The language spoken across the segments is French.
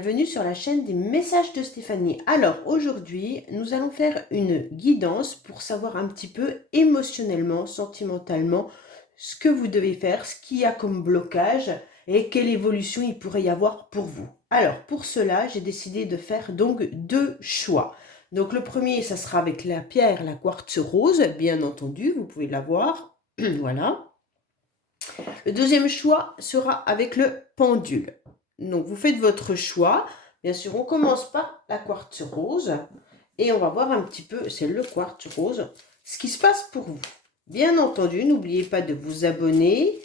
bienvenue sur la chaîne des messages de Stéphanie. Alors aujourd'hui, nous allons faire une guidance pour savoir un petit peu émotionnellement, sentimentalement, ce que vous devez faire, ce qu'il y a comme blocage et quelle évolution il pourrait y avoir pour vous. Alors pour cela, j'ai décidé de faire donc deux choix. Donc le premier, ça sera avec la pierre, la quartz rose, bien entendu, vous pouvez la voir. Voilà. Le deuxième choix sera avec le pendule. Donc, vous faites votre choix. Bien sûr, on commence par la quartz rose. Et on va voir un petit peu, c'est le quartz rose, ce qui se passe pour vous. Bien entendu, n'oubliez pas de vous abonner.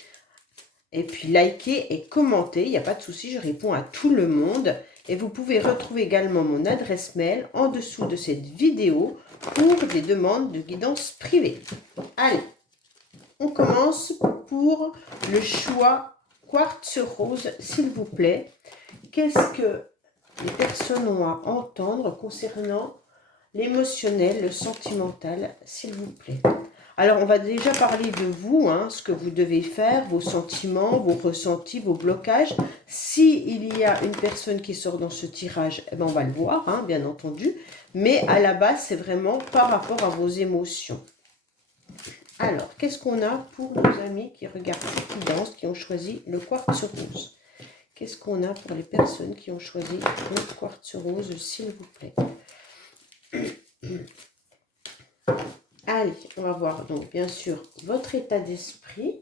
Et puis, liker et commenter. Il n'y a pas de souci, je réponds à tout le monde. Et vous pouvez retrouver également mon adresse mail en dessous de cette vidéo pour des demandes de guidance privée. Allez, on commence pour le choix quartz rose, s'il vous plaît. Qu'est-ce que les personnes ont à entendre concernant l'émotionnel, le sentimental, s'il vous plaît? Alors, on va déjà parler de vous, ce que vous devez faire, vos sentiments, vos ressentis, vos blocages. S'il y a une personne qui sort dans ce tirage, eh ben, on va le voir, bien entendu. Mais à la base, c'est vraiment par rapport à vos émotions. Alors, qu'est-ce qu'on a pour nos amis qui regardent cette guidance, qui ont choisi le quartz rose? Qu'est-ce qu'on a pour les personnes qui ont choisi le quartz rose, s'il vous plaît? Allez, on va voir donc bien sûr votre état d'esprit.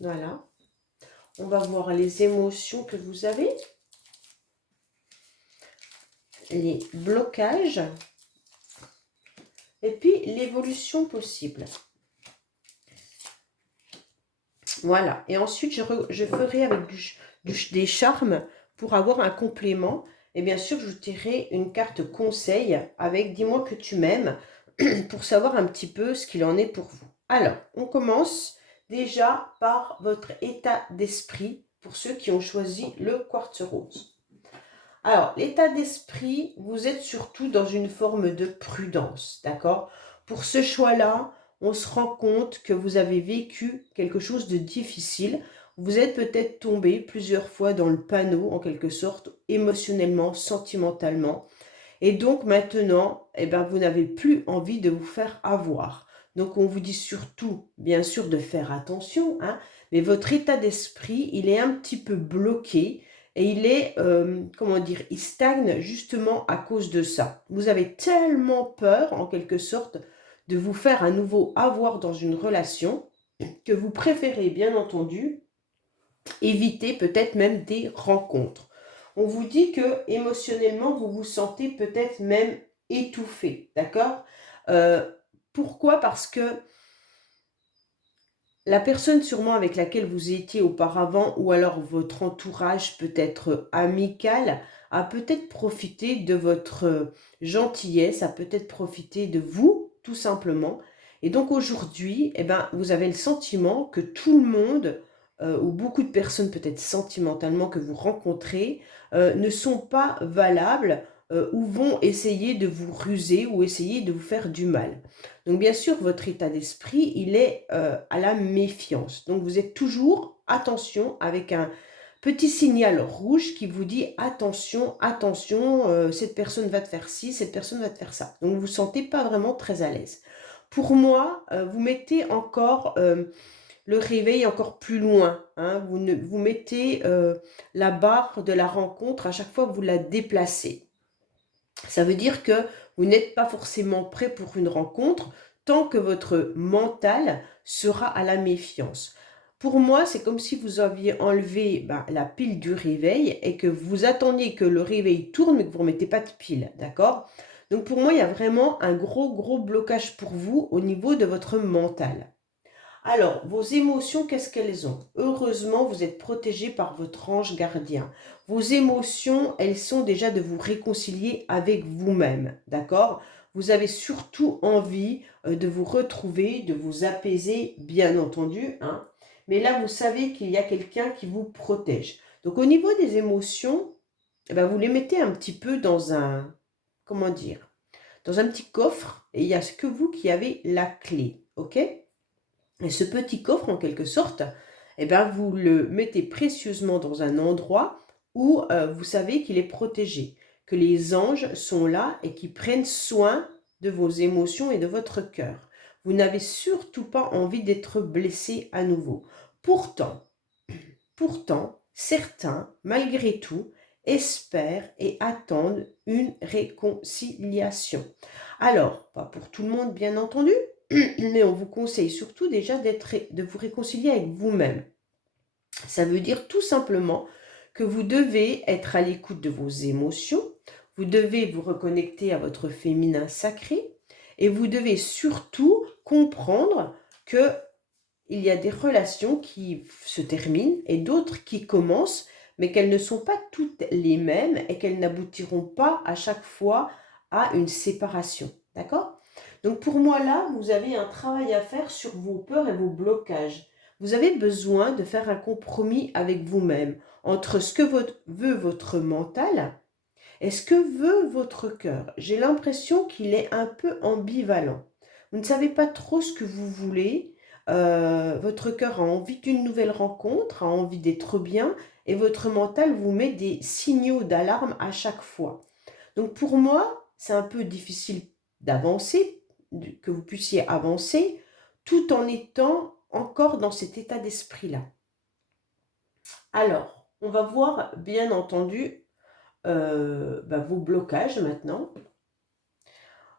Voilà. On va voir les émotions que vous avez, les blocages et puis l'évolution possible. Voilà. Et ensuite, je ferai avec des charmes pour avoir un complément. Et bien sûr, je vous tirerai une carte conseil avec « Dis-moi que tu m'aimes » pour savoir un petit peu ce qu'il en est pour vous. Alors, on commence déjà par votre état d'esprit pour ceux qui ont choisi le quartz rose. Alors, l'état d'esprit, vous êtes surtout dans une forme de prudence, d'accord? Pour ce choix-là, on se rend compte que vous avez vécu quelque chose de difficile. Vous êtes peut-être tombé plusieurs fois dans le panneau, en quelque sorte, émotionnellement, sentimentalement. Et donc maintenant, vous n'avez plus envie de vous faire avoir. Donc on vous dit surtout, bien sûr, de faire attention, mais votre état d'esprit, il est un petit peu bloqué et il est, comment dire, il stagne justement à cause de ça. Vous avez tellement peur, en quelque sorte, de vous faire à nouveau avoir dans une relation que vous préférez, bien entendu, éviter peut-être même des rencontres. On vous dit que émotionnellement, vous vous sentez peut-être même étouffé, d'accord? Pourquoi? Parce que la personne sûrement avec laquelle vous étiez auparavant, ou alors votre entourage peut-être amical, a peut-être profité de votre gentillesse, a peut-être profité de vous, tout simplement. Et donc aujourd'hui, vous avez le sentiment que tout le monde, ou beaucoup de personnes peut-être sentimentalement que vous rencontrez, ne sont pas valables, ou vont essayer de vous ruser ou essayer de vous faire du mal. Donc bien sûr, votre état d'esprit, il est à la méfiance. Donc vous êtes toujours, attention, avec un petit signal rouge qui vous dit attention, attention, cette personne va te faire ci, cette personne va te faire ça. Donc vous ne vous sentez pas vraiment très à l'aise. Pour moi, vous mettez encore le réveil encore plus loin. Vous mettez la barre de la rencontre, à chaque fois vous la déplacez. Ça veut dire que vous n'êtes pas forcément prêt pour une rencontre tant que votre mental sera à la méfiance. Pour moi, c'est comme si vous aviez enlevé la pile du réveil et que vous attendiez que le réveil tourne mais que vous ne remettez pas de pile, d'accord? Donc pour moi, il y a vraiment un gros blocage pour vous au niveau de votre mental. Alors, vos émotions, qu'est-ce qu'elles ont? Heureusement, vous êtes protégé par votre ange gardien. Vos émotions, elles sont déjà de vous réconcilier avec vous-même, d'accord? Vous avez surtout envie de vous retrouver, de vous apaiser, bien entendu, Mais là, vous savez qu'il y a quelqu'un qui vous protège. Donc, au niveau des émotions, vous les mettez un petit peu dans un, comment dire, dans un petit coffre, et il n'y a que vous qui avez la clé, ok? Et ce petit coffre, en quelque sorte, vous le mettez précieusement dans un endroit où vous savez qu'il est protégé, que les anges sont là et qui prennent soin de vos émotions et de votre cœur. Vous n'avez surtout pas envie d'être blessé à nouveau. Pourtant, certains, malgré tout, espèrent et attendent une réconciliation. Alors, pas pour tout le monde bien entendu, mais on vous conseille surtout déjà de vous réconcilier avec vous-même. Ça veut dire tout simplement que vous devez être à l'écoute de vos émotions, vous devez vous reconnecter à votre féminin sacré et vous devez surtout comprendre que il y a des relations qui se terminent et d'autres qui commencent, mais qu'elles ne sont pas toutes les mêmes et qu'elles n'aboutiront pas à chaque fois à une séparation. D'accord? Donc pour moi là, vous avez un travail à faire sur vos peurs et vos blocages. Vous avez besoin de faire un compromis avec vous-même entre ce que veut votre mental et ce que veut votre cœur. J'ai l'impression qu'il est un peu ambivalent. Vous ne savez pas trop ce que vous voulez. Votre cœur a envie d'une nouvelle rencontre, a envie d'être bien, et votre mental vous met des signaux d'alarme à chaque fois. Donc pour moi, c'est un peu difficile d'avancer, que vous puissiez avancer, tout en étant encore dans cet état d'esprit-là. Alors, on va voir, bien entendu, vos blocages maintenant.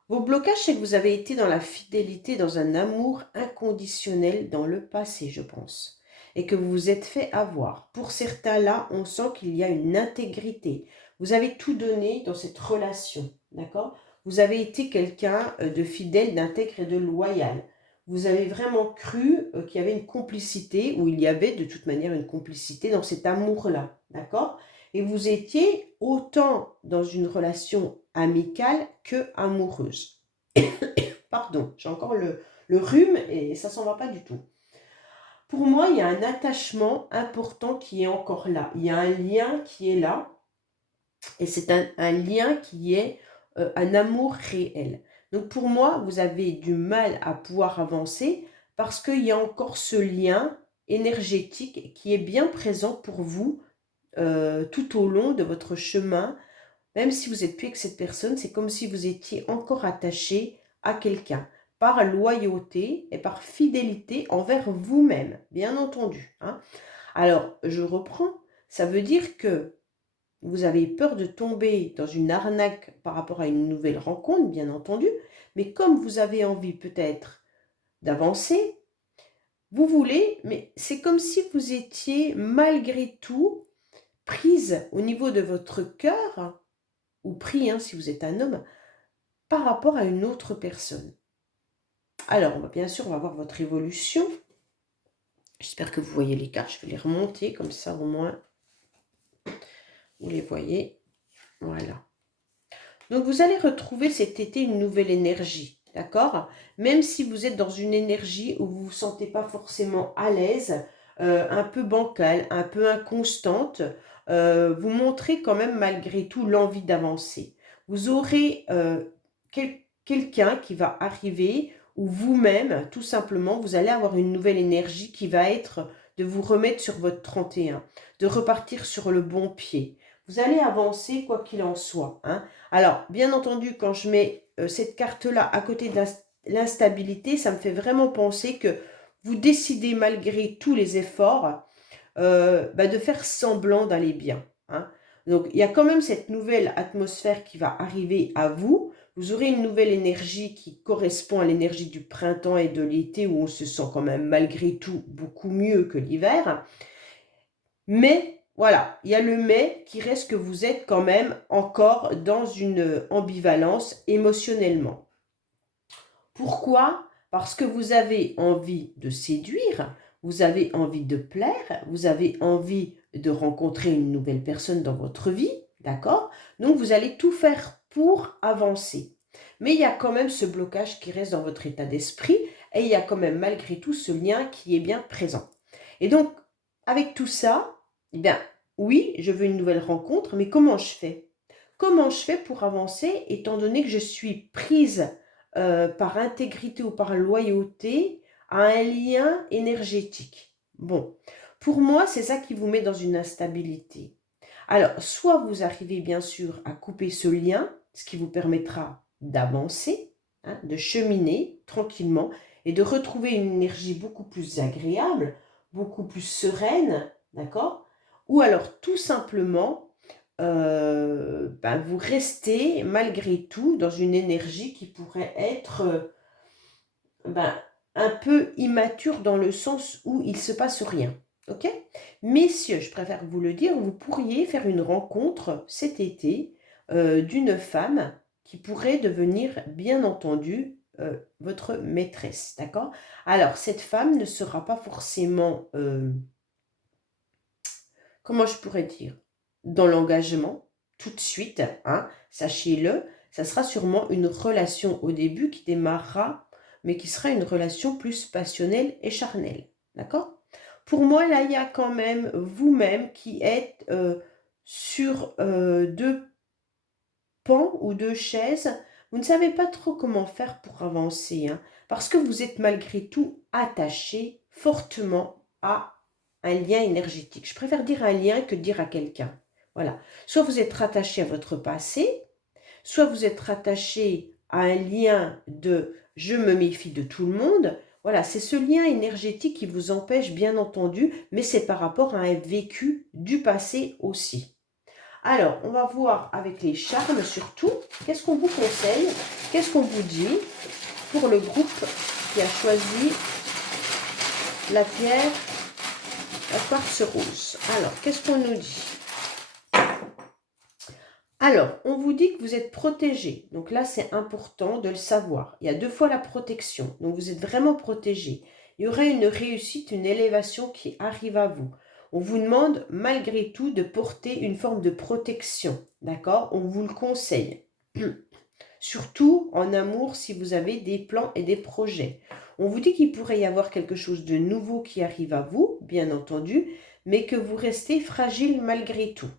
Vos blocages, c'est que vous avez été dans la fidélité, dans un amour inconditionnel dans le passé, je pense. Et que vous vous êtes fait avoir. Pour certains, là, on sent qu'il y a une intégrité. Vous avez tout donné dans cette relation, d'accord? Vous avez été quelqu'un de fidèle, d'intègre et de loyal. Vous avez vraiment cru qu'il y avait une complicité, ou il y avait de toute manière une complicité dans cet amour-là, d'accord? Et vous étiez autant dans une relation amicale que amoureuse. Pardon, j'ai encore le rhume et ça s'en va pas du tout. Pour moi, il y a un attachement important qui est encore là. Il y a un lien qui est là et c'est un lien qui est un amour réel. Donc pour moi, vous avez du mal à pouvoir avancer parce qu'il y a encore ce lien énergétique qui est bien présent pour vous tout au long de votre chemin. Même si vous n'êtes plus avec cette personne, c'est comme si vous étiez encore attaché à quelqu'un, par loyauté et par fidélité envers vous-même, bien entendu, hein. Alors, je reprends, ça veut dire que vous avez peur de tomber dans une arnaque par rapport à une nouvelle rencontre, bien entendu, mais comme vous avez envie peut-être d'avancer, vous voulez, mais c'est comme si vous étiez malgré tout prise au niveau de votre cœur, ou pris, hein, si vous êtes un homme, par rapport à une autre personne. Alors, bien sûr, on va voir votre évolution. J'espère que vous voyez les cartes. Je vais les remonter, comme ça au moins, vous les voyez. Voilà. Donc, vous allez retrouver cet été une nouvelle énergie, d'accord? Même si vous êtes dans une énergie où vous ne vous sentez pas forcément à l'aise, un peu bancale, un peu inconstante, vous montrez quand même malgré tout l'envie d'avancer. Vous aurez quelqu'un qui va arriver ou vous-même, tout simplement, vous allez avoir une nouvelle énergie qui va être de vous remettre sur votre 31, de repartir sur le bon pied. Vous allez avancer quoi qu'il en soit, hein. Alors, bien entendu, quand je mets cette carte-là à côté de l'instabilité, ça me fait vraiment penser que vous décidez malgré tous les efforts de faire semblant d'aller bien, hein. Donc, il y a quand même cette nouvelle atmosphère qui va arriver à vous. Vous aurez une nouvelle énergie qui correspond à l'énergie du printemps et de l'été où on se sent quand même malgré tout beaucoup mieux que l'hiver. Mais voilà, il y a le mais qui reste que vous êtes quand même encore dans une ambivalence émotionnellement. Pourquoi? Parce que vous avez envie de séduire, vous avez envie de plaire, vous avez envie de rencontrer une nouvelle personne dans votre vie, d'accord? Donc vous allez tout faire pour avancer. Mais il y a quand même ce blocage qui reste dans votre état d'esprit et il y a quand même malgré tout ce lien qui est bien présent. Et donc, avec tout ça, eh bien, oui, je veux une nouvelle rencontre, mais comment je fais? Comment je fais pour avancer étant donné que je suis prise par intégrité ou par loyauté à un lien énergétique? Bon, pour moi, c'est ça qui vous met dans une instabilité. Alors, soit vous arrivez bien sûr à couper ce lien, ce qui vous permettra d'avancer, hein, de cheminer tranquillement et de retrouver une énergie beaucoup plus agréable, beaucoup plus sereine, d'accord? Ou alors tout simplement, vous restez malgré tout dans une énergie qui pourrait être ben, un peu immature dans le sens où il ne se passe rien. Ok? Messieurs, je préfère vous le dire, vous pourriez faire une rencontre cet été d'une femme qui pourrait devenir, bien entendu, votre maîtresse. D'accord? Alors, cette femme ne sera pas forcément, comment je pourrais dire, dans l'engagement tout de suite, hein, sachez-le, ça sera sûrement une relation au début qui démarrera, mais qui sera une relation plus passionnelle et charnelle. D'accord? Pour moi, là, il y a quand même vous-même qui êtes sur deux pans ou deux chaises. Vous ne savez pas trop comment faire pour avancer, hein, parce que vous êtes malgré tout attaché fortement à un lien énergétique. Je préfère dire un lien que dire à quelqu'un. Voilà. Soit vous êtes rattaché à votre passé, soit vous êtes rattaché à un lien de je me méfie de tout le monde. Voilà, c'est ce lien énergétique qui vous empêche, bien entendu, mais c'est par rapport à un vécu du passé aussi. Alors, on va voir avec les charmes surtout, qu'est-ce qu'on vous conseille, qu'est-ce qu'on vous dit pour le groupe qui a choisi la pierre, la quartz rose. Alors, qu'est-ce qu'on nous dit? Alors, on vous dit que vous êtes protégé. Donc là, c'est important de le savoir. Il y a 2 fois la protection. Donc, vous êtes vraiment protégé. Il y aurait une réussite, une élévation qui arrive à vous. On vous demande malgré tout de porter une forme de protection. D'accord? On vous le conseille. Surtout en amour si vous avez des plans et des projets. On vous dit qu'il pourrait y avoir quelque chose de nouveau qui arrive à vous, bien entendu, mais que vous restez fragile malgré tout.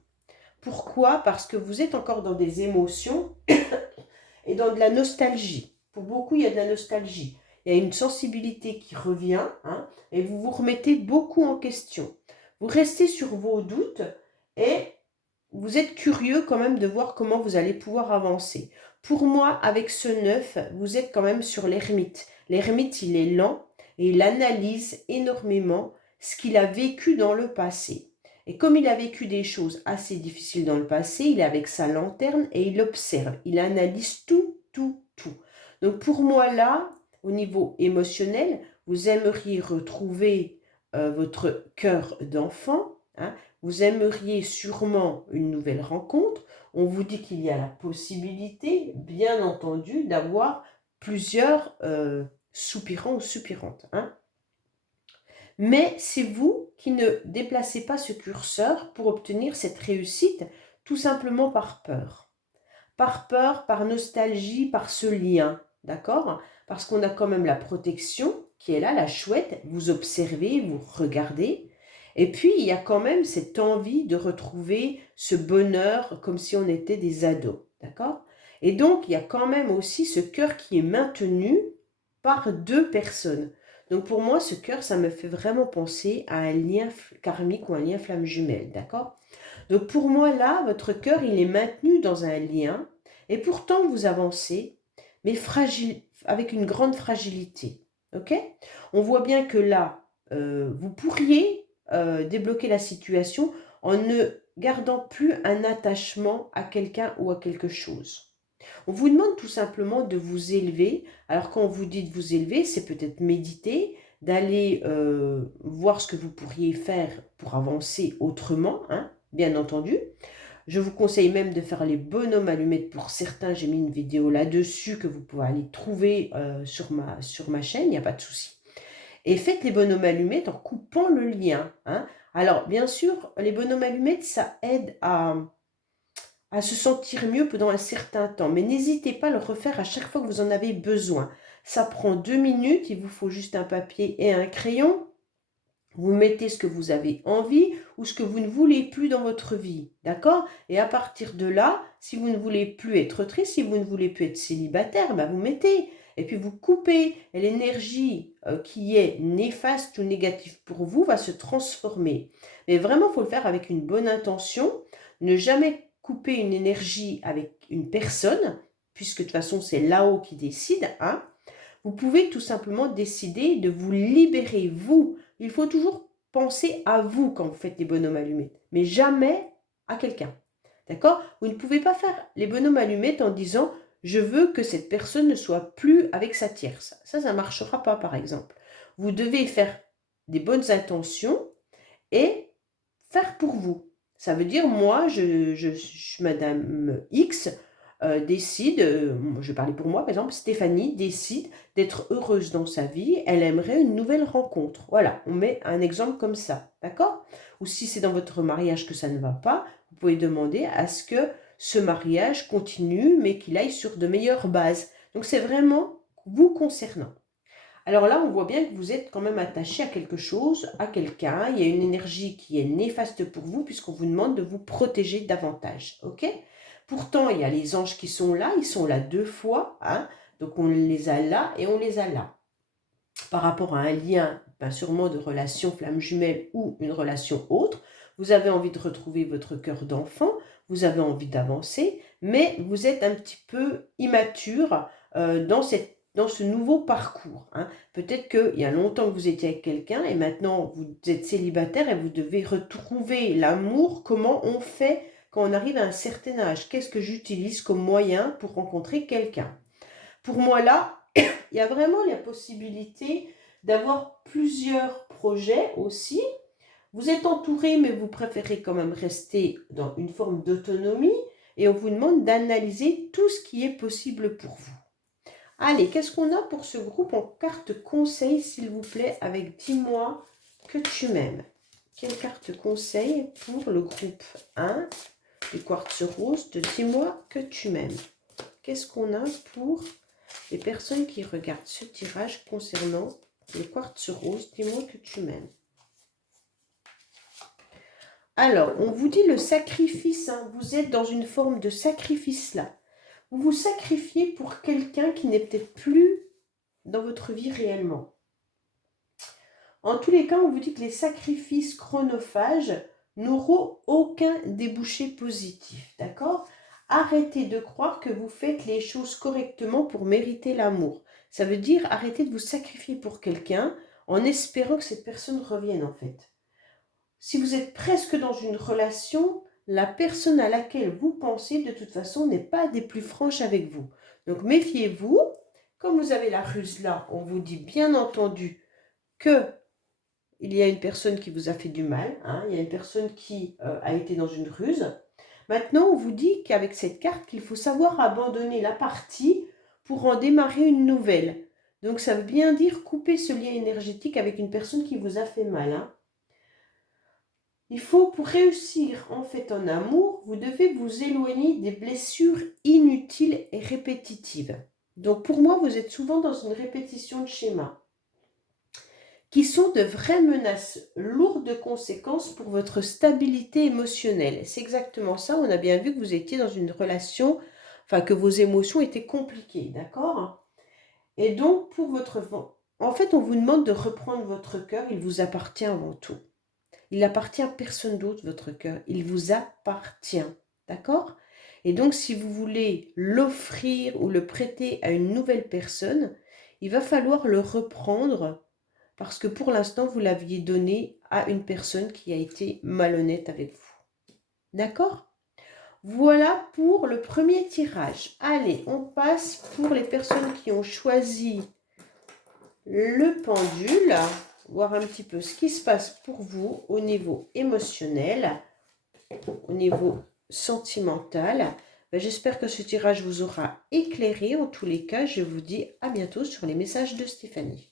Pourquoi? Parce que vous êtes encore dans des émotions et dans de la nostalgie. Pour beaucoup, il y a de la nostalgie. Il y a une sensibilité qui revient, hein, et vous vous remettez beaucoup en question. Vous restez sur vos doutes et vous êtes curieux quand même de voir comment vous allez pouvoir avancer. Pour moi, avec ce 9, vous êtes quand même sur l'ermite. L'ermite, il est lent et il analyse énormément ce qu'il a vécu dans le passé. Et comme il a vécu des choses assez difficiles dans le passé, il est avec sa lanterne et il observe. Il analyse tout, tout, tout. Donc pour moi là, au niveau émotionnel, vous aimeriez retrouver votre cœur d'enfant, hein. Vous aimeriez sûrement une nouvelle rencontre. On vous dit qu'il y a la possibilité, bien entendu, d'avoir plusieurs soupirants ou soupirantes, hein. Mais c'est vous qui ne déplacez pas ce curseur pour obtenir cette réussite, tout simplement par peur. Par peur, par nostalgie, par ce lien, d'accord? Parce qu'on a quand même la protection qui est là, la chouette, vous observez, vous regardez. Et puis, il y a quand même cette envie de retrouver ce bonheur comme si on était des ados, d'accord? Et donc, il y a quand même aussi ce cœur qui est maintenu par 2 personnes. Donc pour moi, ce cœur, ça me fait vraiment penser à un lien karmique ou un lien flamme jumelle, d'accord? Donc pour moi, là, votre cœur, il est maintenu dans un lien, et pourtant vous avancez, mais fragile, avec une grande fragilité, ok? On voit bien que là, vous pourriez débloquer la situation en ne gardant plus un attachement à quelqu'un ou à quelque chose. On vous demande tout simplement de vous élever. Alors quand on vous dit de vous élever, c'est peut-être méditer, d'aller voir ce que vous pourriez faire pour avancer autrement, hein, bien entendu. Je vous conseille même de faire les bonhommes allumettes pour certains. J'ai mis une vidéo là-dessus que vous pouvez aller trouver sur ma chaîne, il n'y a pas de souci. Et faites les bonhommes allumettes en coupant le lien, hein. Alors, bien sûr, les bonhommes allumettes, ça aide à se sentir mieux pendant un certain temps. Mais n'hésitez pas à le refaire à chaque fois que vous en avez besoin. Ça prend 2 minutes, il vous faut juste un papier et un crayon. Vous mettez ce que vous avez envie ou ce que vous ne voulez plus dans votre vie, d'accord? Et à partir de là, si vous ne voulez plus être triste, si vous ne voulez plus être célibataire, ben vous mettez. Et puis vous coupez. Et l'énergie qui est néfaste ou négative pour vous va se transformer. Mais vraiment, il faut le faire avec une bonne intention. ne jamais couper une énergie avec une personne, puisque de toute façon c'est là-haut qui décide, hein. Vous pouvez tout simplement décider de vous libérer, vous. Il faut toujours penser à vous quand vous faites les bonhommes allumettes, mais jamais à quelqu'un. D'accord? Vous ne pouvez pas faire les bonhommes allumettes en disant « je veux que cette personne ne soit plus avec sa tierce ». Ça ne marchera pas, par exemple. Vous devez faire des bonnes intentions et faire pour vous. Ça veut dire, moi, Madame X, décide, je vais parler pour moi, par exemple, Stéphanie décide d'être heureuse dans sa vie, elle aimerait une nouvelle rencontre. Voilà, on met un exemple comme ça, d'accord? Ou si c'est dans votre mariage que ça ne va pas, vous pouvez demander à ce que ce mariage continue, mais qu'il aille sur de meilleures bases. Donc c'est vraiment vous concernant. Alors là, on voit bien que vous êtes quand même attaché à quelque chose, à quelqu'un. Il y a une énergie qui est néfaste pour vous puisqu'on vous demande de vous protéger davantage. Ok? Pourtant, il y a les anges qui sont là. Ils sont là 2 fois. Hein, donc, on les a là et on les a là. Par rapport à un lien, sûrement de relation flamme jumelle ou une relation autre, vous avez envie de retrouver votre cœur d'enfant, vous avez envie d'avancer, mais vous êtes un petit peu immature dans ce nouveau parcours. Hein. Peut-être qu'il y a longtemps que vous étiez avec quelqu'un et maintenant vous êtes célibataire et vous devez retrouver l'amour. Comment on fait quand on arrive à un certain âge? Qu'est-ce que j'utilise comme moyen pour rencontrer quelqu'un? Pour moi là, il y a vraiment la possibilité d'avoir plusieurs projets aussi. Vous êtes entouré, mais vous préférez quand même rester dans une forme d'autonomie et on vous demande d'analyser tout ce qui est possible pour vous. Allez, qu'est-ce qu'on a pour ce groupe en carte conseil, s'il vous plaît, avec « Dis-moi que tu m'aimes ». Quelle carte conseil pour le groupe 1 du quartz rose de « Dis-moi que tu m'aimes ». Qu'est-ce qu'on a pour les personnes qui regardent ce tirage concernant le quartz rose? Dis-moi que tu m'aimes. Alors, on vous dit le sacrifice. Hein, vous êtes dans une forme de sacrifice là. Vous vous sacrifiez pour quelqu'un qui n'est peut-être plus dans votre vie réellement. En tous les cas, on vous dit que les sacrifices chronophages n'auront aucun débouché positif. D'accord? Arrêtez de croire que vous faites les choses correctement pour mériter l'amour. Ça veut dire arrêtez de vous sacrifier pour quelqu'un en espérant que cette personne revienne en fait. Si vous êtes presque dans une relation, la personne à laquelle vous pensez de toute façon n'est pas des plus franches avec vous. Donc méfiez-vous. Comme vous avez la ruse là, on vous dit bien entendu que il y a une personne qui vous a fait du mal. Hein, il y a une personne qui a été dans une ruse. Maintenant, on vous dit qu'avec cette carte, qu'il faut savoir abandonner la partie pour en démarrer une nouvelle. Donc, ça veut bien dire couper ce lien énergétique avec une personne qui vous a fait mal. Hein. Il faut, pour réussir en fait en amour, vous devez vous éloigner des blessures inutiles et répétitives. Donc, pour moi, vous êtes souvent dans une répétition de schéma qui sont de vraies menaces lourdes de conséquences pour votre stabilité émotionnelle. C'est exactement ça, on a bien vu que vous étiez dans une relation, enfin que vos émotions étaient compliquées, d'accord? Et donc, pour votre... En fait, on vous demande de reprendre votre cœur, il vous appartient avant tout. Il n'appartient à personne d'autre, votre cœur, il vous appartient, d'accord? Et donc, si vous voulez l'offrir ou le prêter à une nouvelle personne, il va falloir le reprendre parce que pour l'instant, vous l'aviez donné à une personne qui a été malhonnête avec vous. D'accord? Voilà pour le premier tirage. Allez, on passe pour les personnes qui ont choisi le pendule. Voir un petit peu ce qui se passe pour vous au niveau émotionnel, au niveau sentimental. J'espère que ce tirage vous aura éclairé. En tous les cas, je vous dis à bientôt sur les messages de Stéphanie.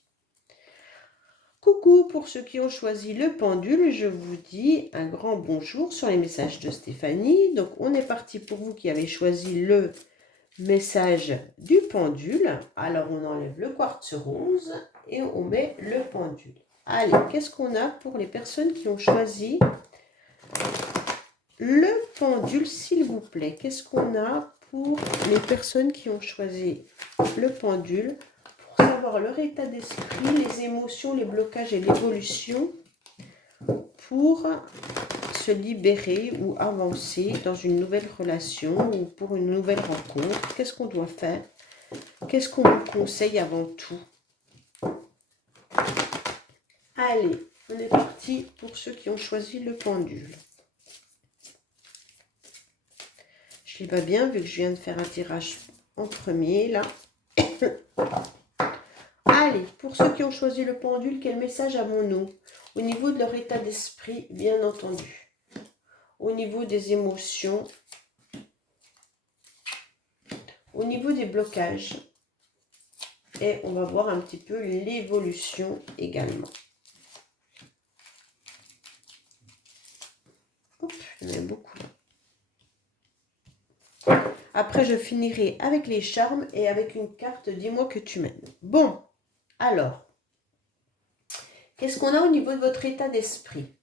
Coucou pour ceux qui ont choisi le pendule, je vous dis un grand bonjour sur les messages de Stéphanie. Donc on est parti pour vous qui avez choisi le message du pendule. Alors on enlève le quartz rose et on met le pendule. Allez, qu'est-ce qu'on a pour les personnes qui ont choisi le pendule, s'il vous plaît? Qu'est-ce qu'on a pour les personnes qui ont choisi le pendule? Savoir leur état d'esprit, les émotions, les blocages et l'évolution pour se libérer ou avancer dans une nouvelle relation ou pour une nouvelle rencontre. Qu'est-ce qu'on doit faire? Qu'est-ce qu'on vous conseille avant tout? Allez, on est parti pour ceux qui ont choisi le pendule. Je l'ai pas bien vu que je viens de faire un tirage en premier là. Allez, pour ceux qui ont choisi le pendule, quel message avons-nous? Au niveau de leur état d'esprit, bien entendu. Au niveau des émotions. Au niveau des blocages. Et on va voir un petit peu l'évolution également. Hop, il y en a beaucoup. Après, je finirai avec les charmes et avec une carte « Dis-moi que tu m'aimes ». Bon, alors, qu'est-ce qu'on a au niveau de votre état d'esprit?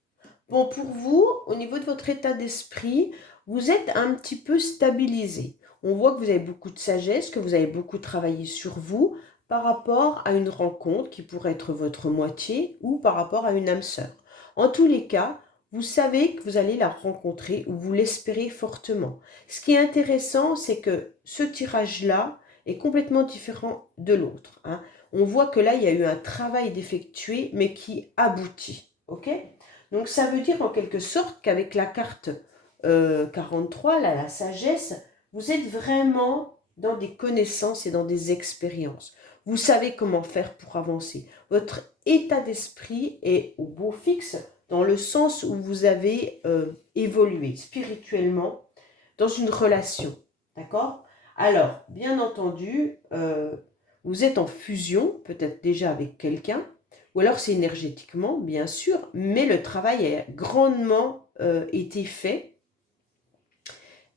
Bon, pour vous, au niveau de votre état d'esprit, vous êtes un petit peu stabilisé. On voit que vous avez beaucoup de sagesse, que vous avez beaucoup travaillé sur vous par rapport à une rencontre qui pourrait être votre moitié ou par rapport à une âme sœur. En tous les cas, vous savez que vous allez la rencontrer ou vous l'espérez fortement. Ce qui est intéressant, c'est que ce tirage-là est complètement différent de l'autre. On voit que là, il y a eu un travail d'effectuer, mais qui aboutit. Ok ? Donc, ça veut dire en quelque sorte qu'avec la carte 43, là, la sagesse, vous êtes vraiment dans des connaissances et dans des expériences. Vous savez comment faire pour avancer. Votre état d'esprit est au beau fixe dans le sens où vous avez évolué spirituellement dans une relation. D'accord? Alors, bien entendu, vous êtes en fusion, peut-être déjà avec quelqu'un, ou alors c'est énergétiquement, bien sûr, mais le travail a grandement été fait.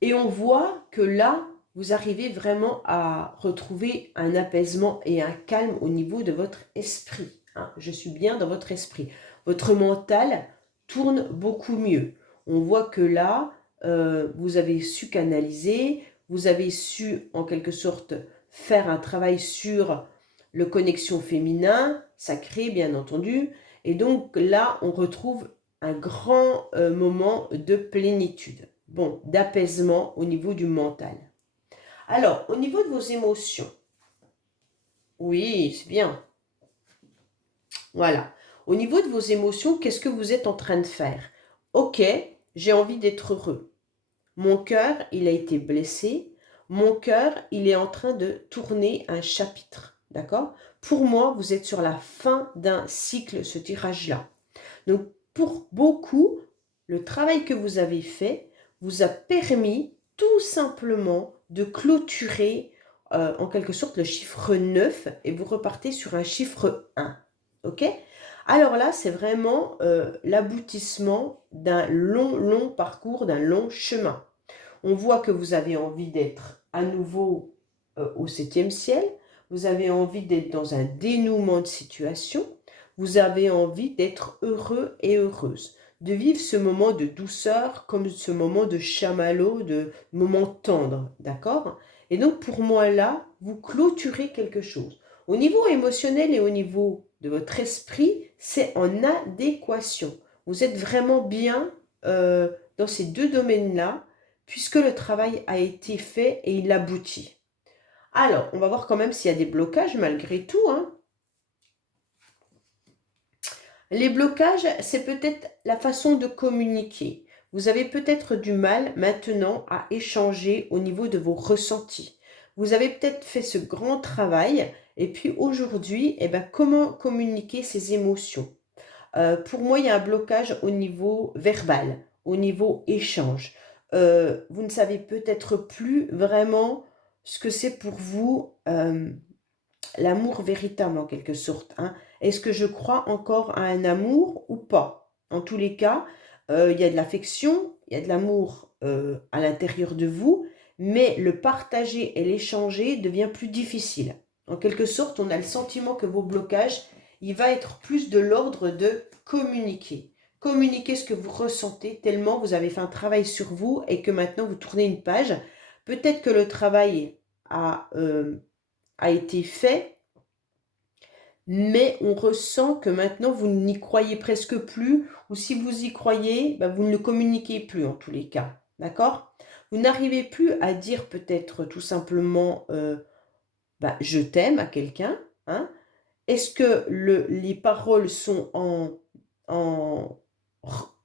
Et on voit que là, vous arrivez vraiment à retrouver un apaisement et un calme au niveau de votre esprit. Je suis bien dans votre esprit. Votre mental tourne beaucoup mieux. On voit que là, vous avez su canaliser, vous avez su en quelque sorte faire un travail sur le connexion féminin, sacré bien entendu. Et donc là, on retrouve un grand moment de plénitude. Bon, d'apaisement au niveau du mental. Alors, au niveau de vos émotions, oui, c'est bien. Voilà. Au niveau de vos émotions, qu'est-ce que vous êtes en train de faire? Ok, j'ai envie d'être heureux. Mon cœur, il a été blessé. Mon cœur, il est en train de tourner un chapitre. D'accord? Pour moi, vous êtes sur la fin d'un cycle, ce tirage-là. Donc, pour beaucoup, le travail que vous avez fait vous a permis tout simplement de clôturer en quelque sorte le chiffre 9 et vous repartez sur un chiffre 1. Ok? Alors là, c'est vraiment l'aboutissement d'un long parcours, d'un long chemin. On voit que vous avez envie d'être à nouveau au 7e ciel, vous avez envie d'être dans un dénouement de situation, vous avez envie d'être heureux et heureuse, de vivre ce moment de douceur comme ce moment de chamallow, de moment tendre, d'accord? Et donc pour moi là, vous clôturez quelque chose. Au niveau émotionnel et au niveau de votre esprit, c'est en adéquation. Vous êtes vraiment bien dans ces deux domaines-là, puisque le travail a été fait et il aboutit. Alors, on va voir quand même s'il y a des blocages malgré tout. Les blocages, c'est peut-être la façon de communiquer. Vous avez peut-être du mal maintenant à échanger au niveau de vos ressentis. Vous avez peut-être fait ce grand travail et puis aujourd'hui, comment communiquer ses émotions? Pour moi, il y a un blocage au niveau verbal, au niveau échange. Vous ne savez peut-être plus vraiment ce que c'est pour vous l'amour véritable en quelque sorte. Est-ce que je crois encore à un amour ou pas? En tous les cas, il y a de l'affection, il y a de l'amour à l'intérieur de vous, mais le partager et l'échanger devient plus difficile. En quelque sorte, on a le sentiment que vos blocages, il va être plus de l'ordre de communiquer. Communiquer ce que vous ressentez tellement vous avez fait un travail sur vous et que maintenant vous tournez une page. Peut-être que le travail a été fait, mais on ressent que maintenant vous n'y croyez presque plus, ou si vous y croyez, bah, vous ne le communiquez plus en tous les cas, d'accord? Vous n'arrivez plus à dire peut-être tout simplement bah, je t'aime à quelqu'un, hein? Est-ce que les paroles sont en,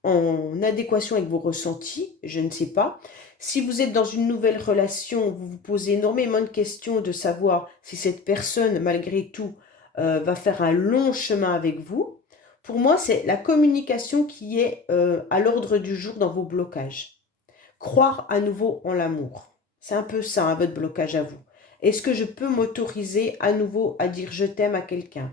en adéquation avec vos ressentis? Je ne sais pas. Si vous êtes dans une nouvelle relation, vous vous posez énormément de questions de savoir si cette personne, malgré tout, va faire un long chemin avec vous. Pour moi, c'est la communication qui est à l'ordre du jour dans vos blocages. Croire à nouveau en l'amour. C'est un peu ça, hein, votre blocage à vous. Est-ce que je peux m'autoriser à nouveau à dire je t'aime à quelqu'un?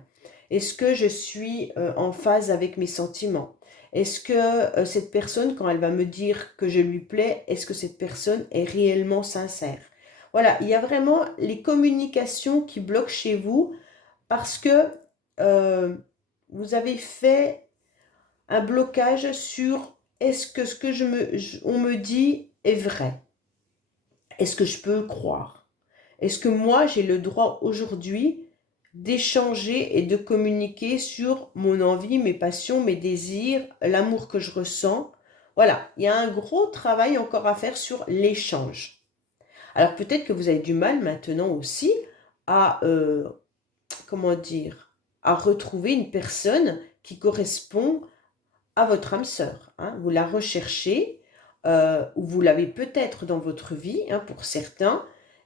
Est-ce que je suis en phase avec mes sentiments? Est-ce que cette personne, quand elle va me dire que je lui plais, est-ce que cette personne est réellement sincère? Voilà, il y a vraiment les communications qui bloquent chez vous parce que euh, vous avez fait un blocage sur est-ce que ce que on me dit est vrai? Est-ce que je peux le croire? Est-ce que moi, j'ai le droit aujourd'hui d'échanger et de communiquer sur mon envie, mes passions, mes désirs, l'amour que je ressens? Voilà, il y a un gros travail encore à faire sur l'échange. Alors peut-être que vous avez du mal maintenant aussi à, comment dire, à retrouver une personne qui correspond à votre âme sœur, hein. Vous la recherchez, ou vous l'avez peut-être dans votre vie, hein, pour certains,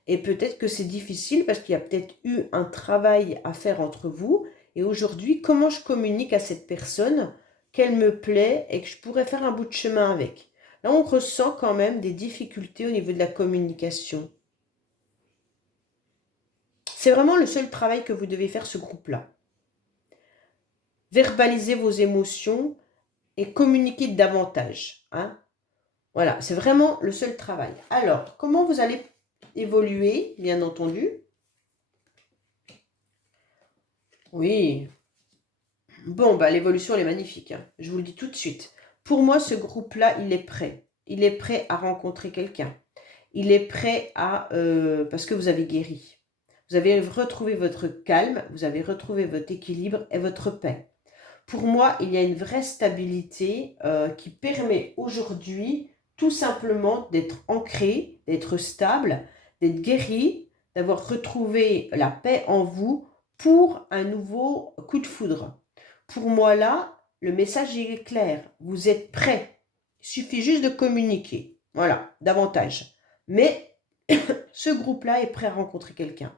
et peut-être que c'est difficile parce qu'il y a peut-être eu un travail à faire entre vous. Et aujourd'hui, comment je communique à cette personne qu'elle me plaît et que je pourrais faire un bout de chemin avec? Là, on ressent quand même des difficultés au niveau de la communication. C'est vraiment le seul travail que vous devez faire, ce groupe-là. Verbaliser vos émotions et communiquer davantage, hein. Voilà, c'est vraiment le seul travail. Alors, comment vous allez évoluer, bien entendu? Oui. Bon, bah, l'évolution, elle est magnifique, hein. Je vous le dis tout de suite. Pour moi, ce groupe-là, il est prêt. Il est prêt à rencontrer quelqu'un. Il est prêt à... parce que vous avez guéri. Vous avez retrouvé votre calme, vous avez retrouvé votre équilibre et votre paix. Pour moi, il y a une vraie stabilité qui permet aujourd'hui tout simplement d'être ancré, d'être stable, d'être guéri, d'avoir retrouvé la paix en vous pour un nouveau coup de foudre. Pour moi, là, le message est clair. Vous êtes prêt. Il suffit juste de communiquer. Voilà, davantage. Mais ce groupe-là est prêt à rencontrer quelqu'un.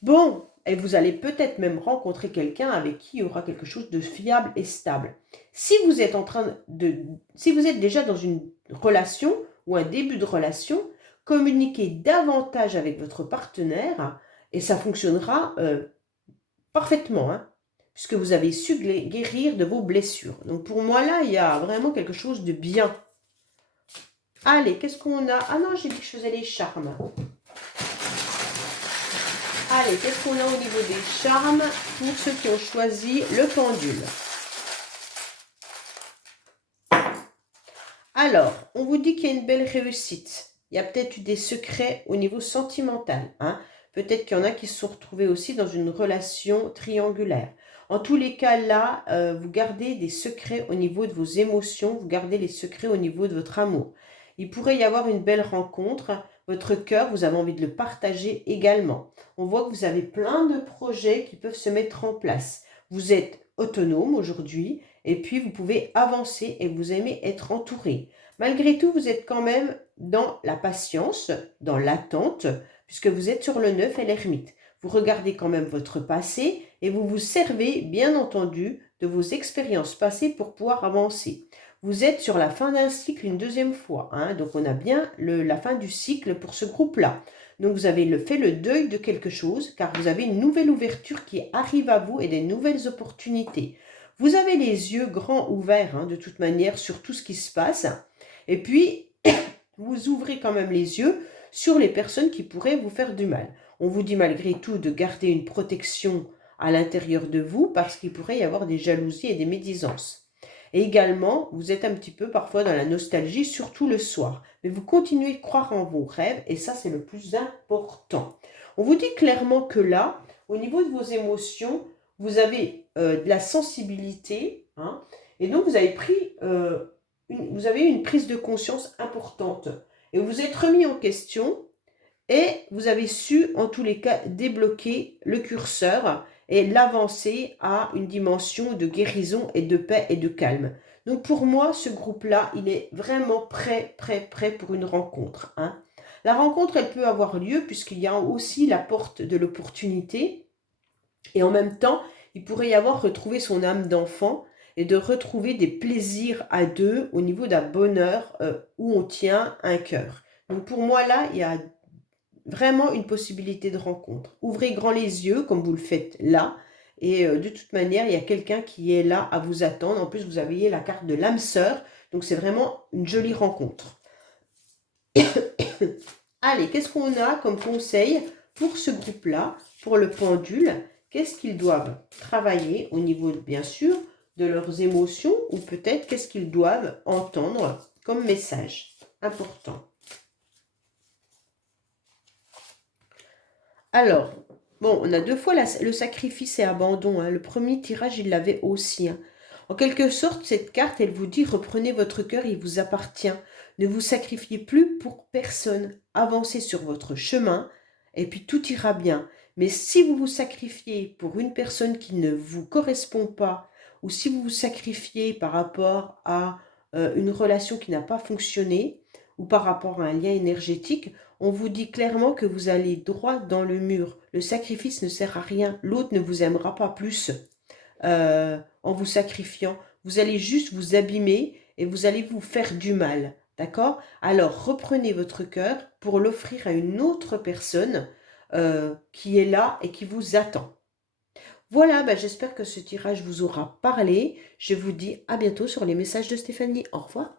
Bon, et vous allez peut-être même rencontrer quelqu'un avec qui il y aura quelque chose de fiable et stable. Si vous êtes si vous êtes déjà dans une relation ou un début de relation, communiquez davantage avec votre partenaire et ça fonctionnera parfaitement, hein, puisque vous avez su guérir de vos blessures. Donc pour moi là, il y a vraiment quelque chose de bien. Allez, qu'est-ce qu'on a? Ah non, j'ai dit que je faisais les charmes. Allez, qu'est-ce qu'on a au niveau des charmes pour ceux qui ont choisi le pendule? Alors, on vous dit qu'il y a une belle réussite. Il y a peut-être eu des secrets au niveau sentimental, hein. Peut-être qu'il y en a qui se sont retrouvés aussi dans une relation triangulaire. En tous les cas, là, vous gardez des secrets au niveau de vos émotions, vous gardez les secrets au niveau de votre amour. Il pourrait y avoir une belle rencontre. Votre cœur, vous avez envie de le partager également. On voit que vous avez plein de projets qui peuvent se mettre en place. Vous êtes autonome aujourd'hui et puis vous pouvez avancer et vous aimez être entouré. Malgré tout, vous êtes quand même dans la patience, dans l'attente, puisque vous êtes sur le 9 et l'ermite. Vous regardez quand même votre passé et vous vous servez, bien entendu, de vos expériences passées pour pouvoir avancer. Vous êtes sur la fin d'un cycle une deuxième fois, hein, donc on a bien la fin du cycle pour ce groupe-là. Donc vous avez fait le deuil de quelque chose, car vous avez une nouvelle ouverture qui arrive à vous et des nouvelles opportunités. Vous avez les yeux grands ouverts, hein, de toute manière, sur tout ce qui se passe. Et puis, vous ouvrez quand même les yeux sur les personnes qui pourraient vous faire du mal. On vous dit malgré tout de garder une protection à l'intérieur de vous parce qu'il pourrait y avoir des jalousies et des médisances. Et également, vous êtes un petit peu parfois dans la nostalgie, surtout le soir. Mais vous continuez de croire en vos rêves et ça, c'est le plus important. On vous dit clairement que là, au niveau de vos émotions, vous avez de la sensibilité, hein, et donc vous avez vous avez eu une prise de conscience importante. Et vous vous êtes remis en question et vous avez su, en tous les cas, débloquer le curseur et l'avancer à une dimension de guérison et de paix et de calme. Donc pour moi, ce groupe-là, il est vraiment prêt pour une rencontre, hein. La rencontre, elle peut avoir lieu puisqu'il y a aussi la porte de l'opportunité. Et en même temps, il pourrait y avoir retrouvé son âme d'enfant et de retrouver des plaisirs à deux au niveau d'un bonheur où on tient un cœur. Donc pour moi, là, il y a vraiment une possibilité de rencontre. Ouvrez grand les yeux comme vous le faites là. Et de toute manière, il y a quelqu'un qui est là à vous attendre. En plus, vous avez la carte de l'âme sœur. Donc c'est vraiment une jolie rencontre. Allez, qu'est-ce qu'on a comme conseil pour ce groupe-là, pour le pendule? Qu'est-ce qu'ils doivent travailler au niveau, bien sûr, de leurs émotions ou peut-être qu'est-ce qu'ils doivent entendre comme message important? Alors, bon, on a deux fois le sacrifice et abandon, hein. Le premier tirage, il l'avait aussi, hein. En quelque sorte, cette carte, elle vous dit, reprenez votre cœur, il vous appartient. Ne vous sacrifiez plus pour personne. Avancez sur votre chemin et puis tout ira bien. Mais si vous vous sacrifiez pour une personne qui ne vous correspond pas, ou si vous vous sacrifiez par rapport à une relation qui n'a pas fonctionné, ou par rapport à un lien énergétique, on vous dit clairement que vous allez droit dans le mur. Le sacrifice ne sert à rien. L'autre ne vous aimera pas plus en vous sacrifiant. Vous allez juste vous abîmer et vous allez vous faire du mal. D'accord? Alors, reprenez votre cœur pour l'offrir à une autre personne qui est là et qui vous attend. Voilà, bah, j'espère que ce tirage vous aura parlé. Je vous dis à bientôt sur les messages de Stéphanie. Au revoir.